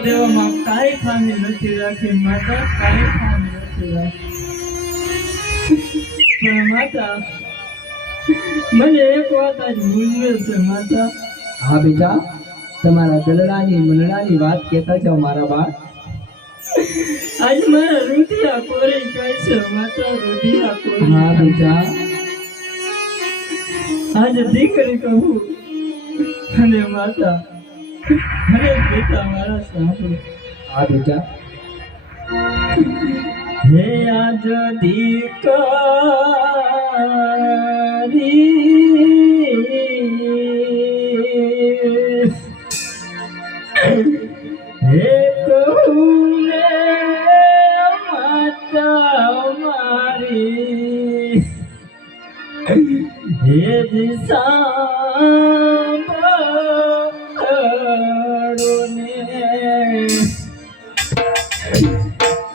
દેવામાં કાંઈ ખામી નથી રાખી માતા કાંઈ ખામી નથી રાખી પણ માતા મને એક વાત આજ મૂંઝવે છે માતા હા બેટા તમારા દલડાની મનડાની વાત કહેતા જાઓ મારા બા આજ મારા રૂઢિયા કોરી કહે છે માતા રૂઢિયા કોરી હા બેટા આજ દીકરી કહું અને માતા અને પિતા મારા સાંભળો બેટા આજ દીકરી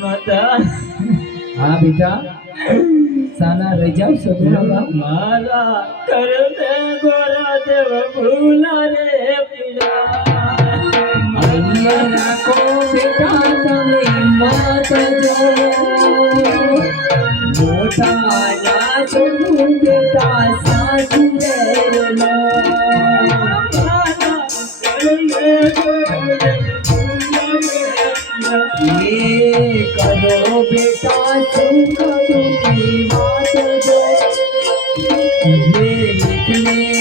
માતા. હા બેટા. સાના રહી જાવ સગુણા મારા કરતે ગોરા દેવ ભૂલા રે પીડા. રાખો બેટા તમે મત જો. મોટા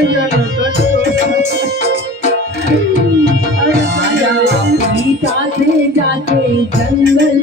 आजा सीता से जाके जंगल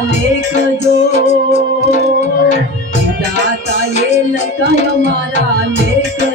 लेख जो। विधाता ये लिखाया हमारा लेख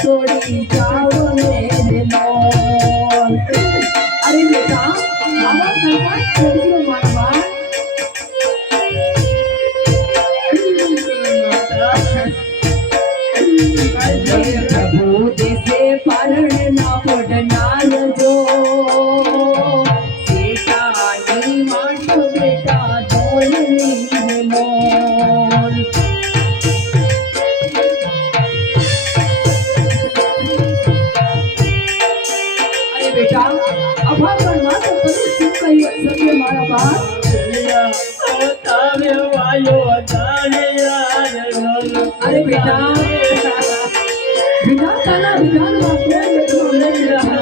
கொடி Bidan, bidan, bidan, bidan, bidan, bidan, bidan, bidan, bidan, bidan, bidan, bidan, bidan,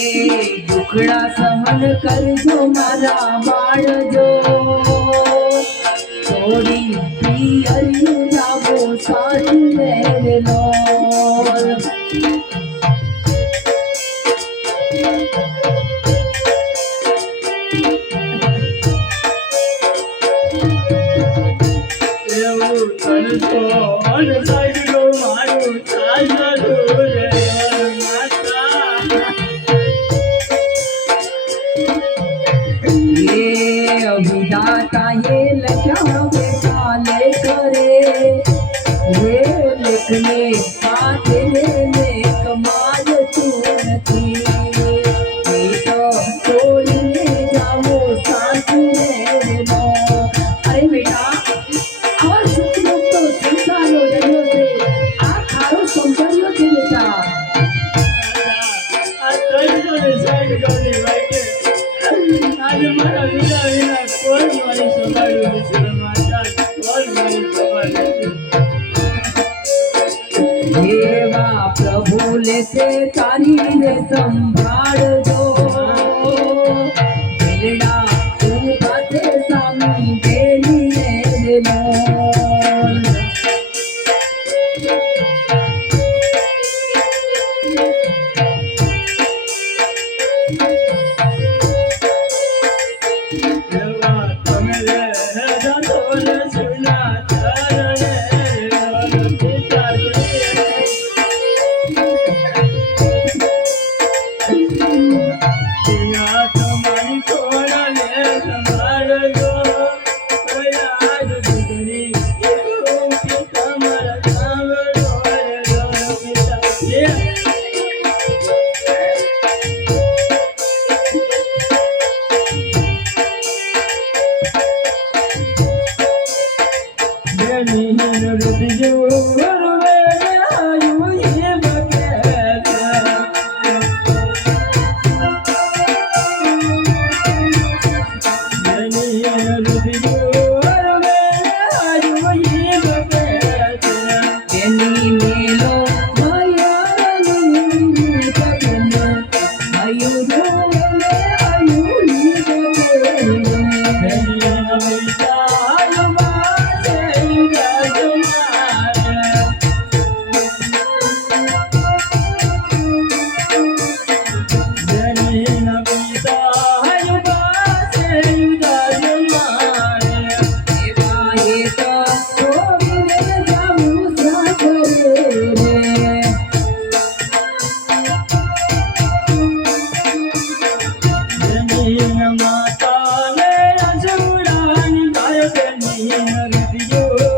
प्यार कर जो मारा बाण जो थोड़ी पियर जाओ सार लो Thank you. காயே પ્રભુ લેશે તારી સંભાળજો. ನೀನು ರುಚಿಯು ಬರುವೆ Thank you.